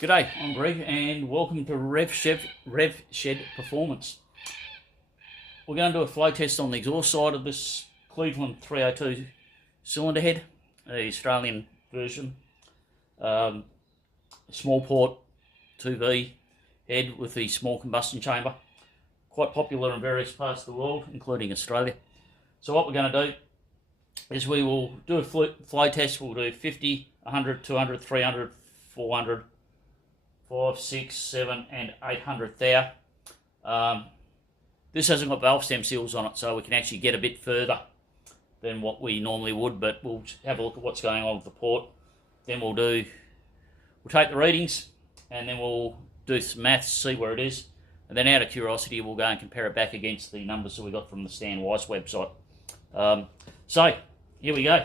G'day, I'm Greg and welcome to Rev Shed Performance. We're going to do a flow test on the exhaust side of this Cleveland 302 cylinder head, the Australian version. Small port 2V head with the small combustion chamber. Quite popular in various parts of the world, including Australia. So what we're going to do is we will do a flow test. We'll do 50, 100, 200, 300, 400, 5, 6, 7 and 800 thou. This hasn't got valve stem seals on it, so we can actually get a bit further than what we normally would, but we'll have a look at what's going on with the port. Then we'll take the readings and then we'll do some maths, see where it is, and then out of curiosity we'll go and compare it back against the numbers that we got from the Stan Weiss website. So here we go.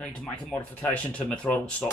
Need to make a modification to my throttle stop.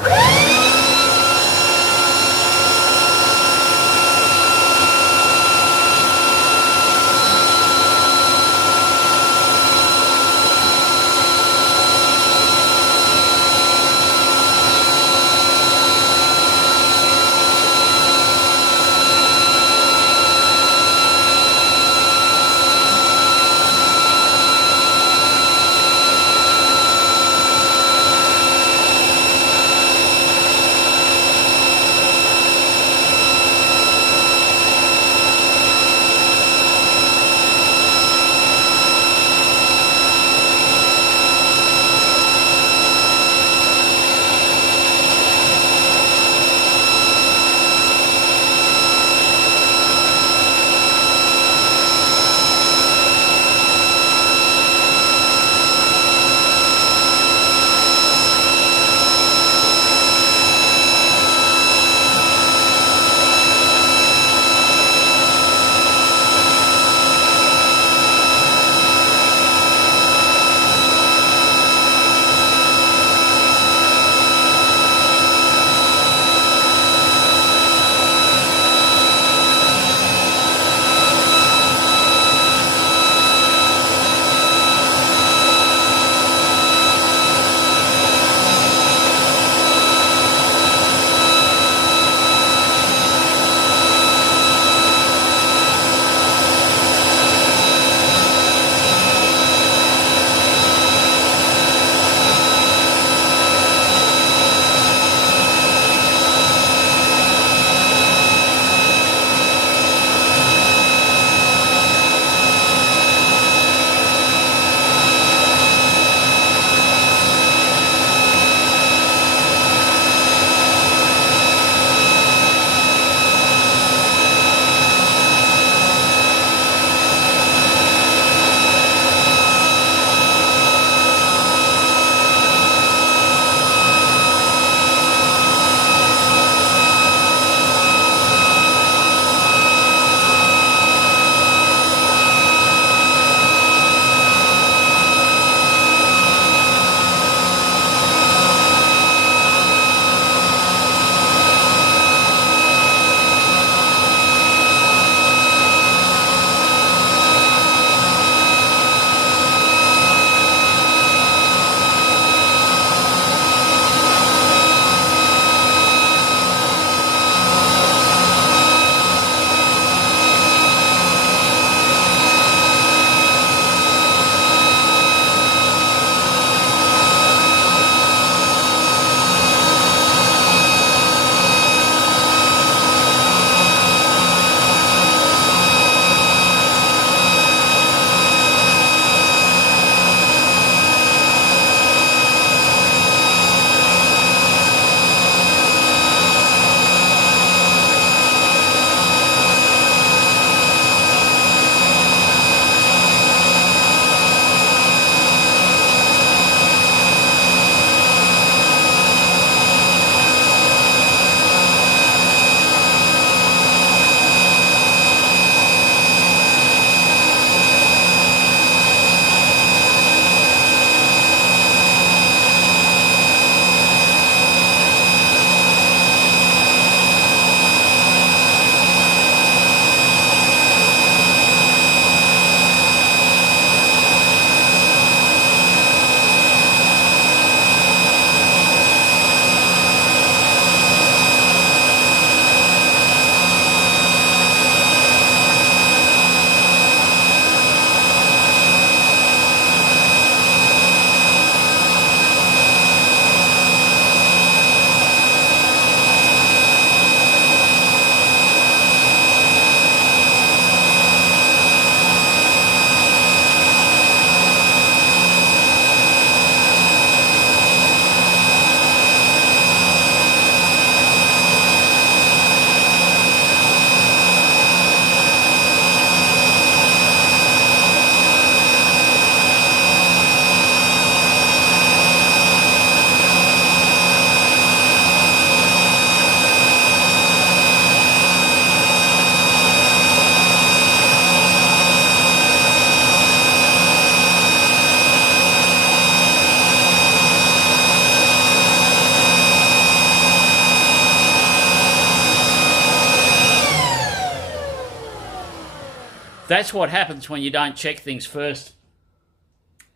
That's what happens when you don't check things first.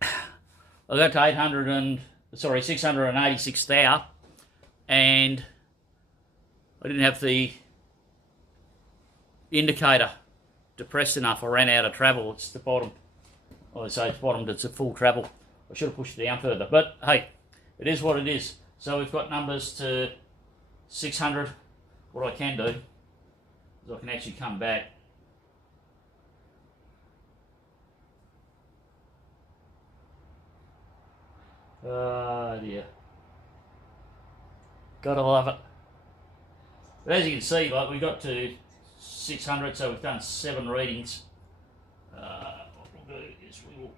I got to 686 thou, and I didn't have the indicator depressed enough. I ran out of travel. It's the bottom. I say it's bottomed, it's a full travel. I should have pushed it down further, but hey, it is what it is. So we've got numbers to 600. What I can do is I can actually come back. Dear. Gotta love it. But as you can see, like, we got to 600, so we've done 7 readings. What we'll do is we will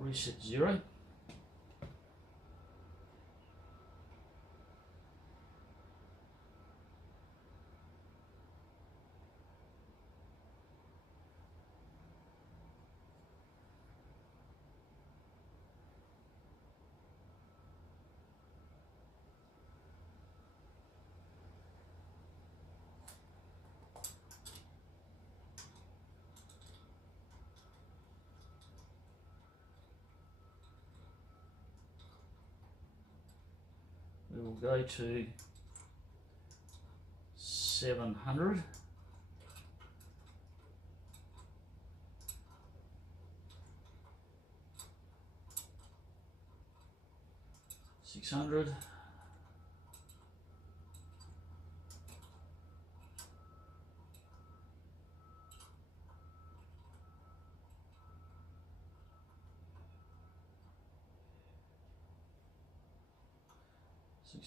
reset 0. We will go to 700. $600.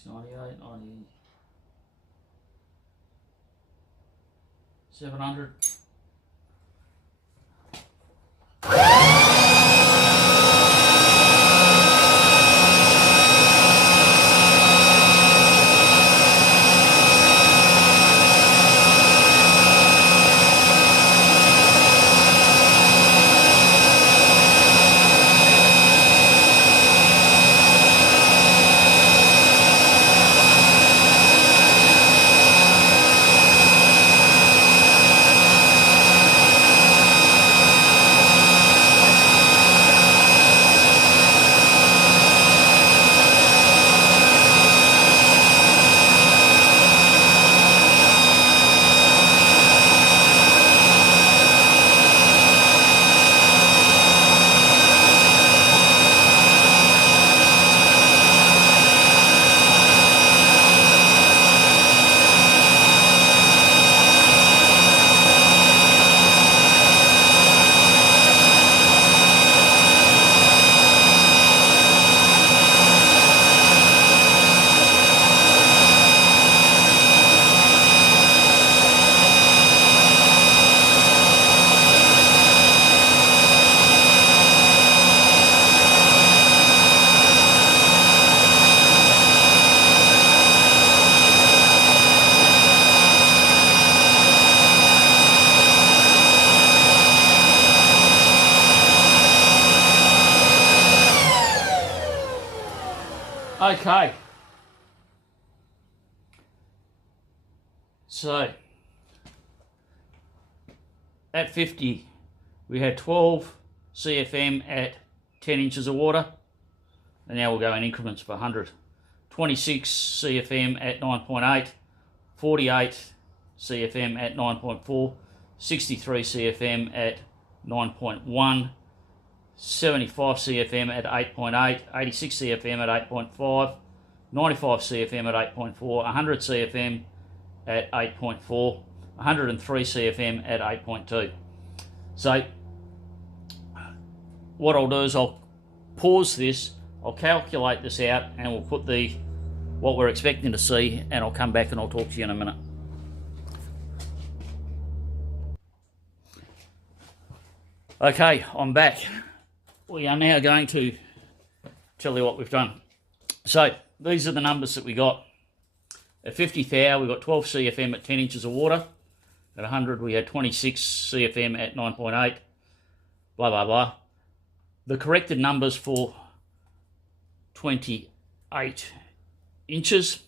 $698, 700. Okay, so at 50 we had 12 CFM at 10 inches of water, and now we'll go in increments for 100. 26 CFM at 9.8, 48 CFM at 9.4, 63 CFM at 9.1, 75 CFM at 8.8, 86 CFM at 8.5, 95 CFM at 8.4, 100 CFM at 8.4, 103 CFM at 8.2. So what I'll do is I'll pause this, I'll calculate this out, and we'll put what we're expecting to see, and I'll come back and I'll talk to you in a minute. Okay, I'm back. We are now going to tell you what we've done. So these are the numbers that we got. At 50 thou, we got 12 CFM at 10 inches of water. At 100, we had 26 CFM at 9.8. Blah, blah, blah. The corrected numbers for 28 inches.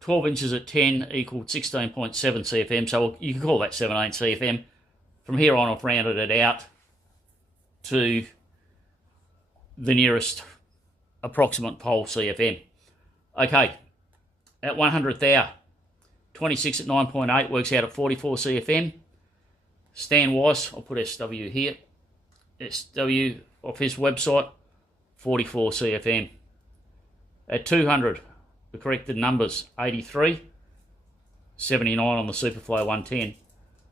12 inches at 10 equaled 16.7 CFM, so you can call that 17 CFM. From here on, I've rounded it out to the nearest approximate pole CFM. Okay, at 100 thou, 26 at 9.8 works out at 44 CFM. Stan Weiss, I'll put SW here, SW off his website, 44 CFM. At 200, the corrected numbers, 83, 79 on the Superflow 110.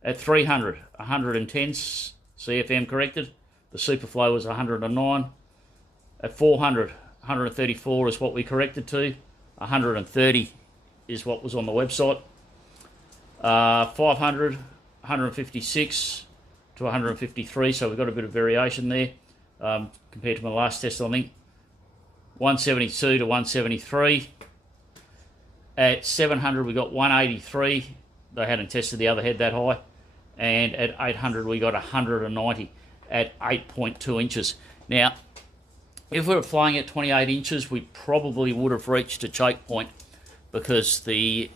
At 300, 110 CFM corrected. The Superflow was 109. At 400, 134 is what we corrected to. 130 is what was on the website. 500, 156 to 153, so we've got a bit of variation there compared to my last test, I think. 172 to 173. At 700, we got 183. They hadn't tested the other head that high. And at 800, we got 190 at 8.2 inches. Now, if we were flying at 28 inches, we probably would have reached a choke point because these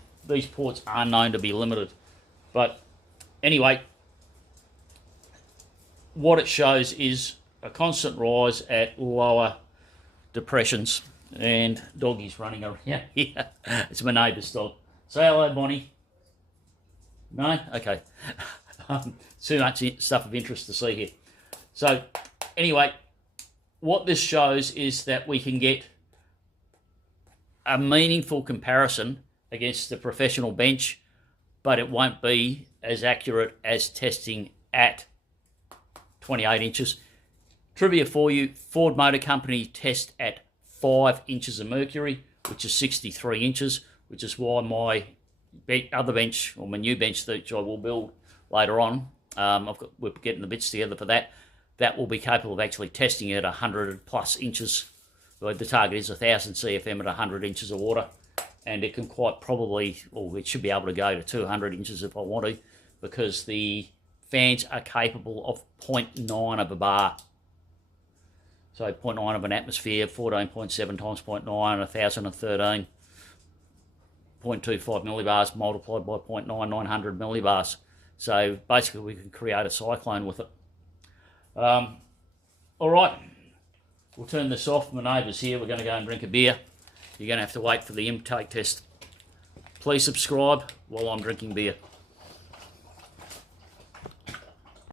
ports are known to be limited. But anyway, what it shows is a constant rise at lower depressions. And doggy's running around here. It's my neighbour's dog. Say hello, Bonnie. No? Okay. Too much stuff of interest to see here. So, anyway, what this shows is that we can get a meaningful comparison against the professional bench, but it won't be as accurate as testing at 28 inches. Trivia for you, Ford Motor Company test at 5 inches of mercury, which is 63 inches, which is why my other bench, or my new bench that I will build later on, we're getting the bits together for that. That will be capable of actually testing at 100 plus inches. The target is 1,000 CFM at 100 inches of water, and it can quite probably, or it should be able to go to 200 inches if I want to, because the fans are capable of 0.9 of a bar. So 0.9 of an atmosphere, 14.7 times 0.9, 1,013. 0.25 millibars multiplied by 0.9, 900 millibars. So basically we can create a cyclone with it. All right, we'll turn this off. My neighbour's here. We're going to go and drink a beer. You're going to have to wait for the intake test. Please subscribe while I'm drinking beer.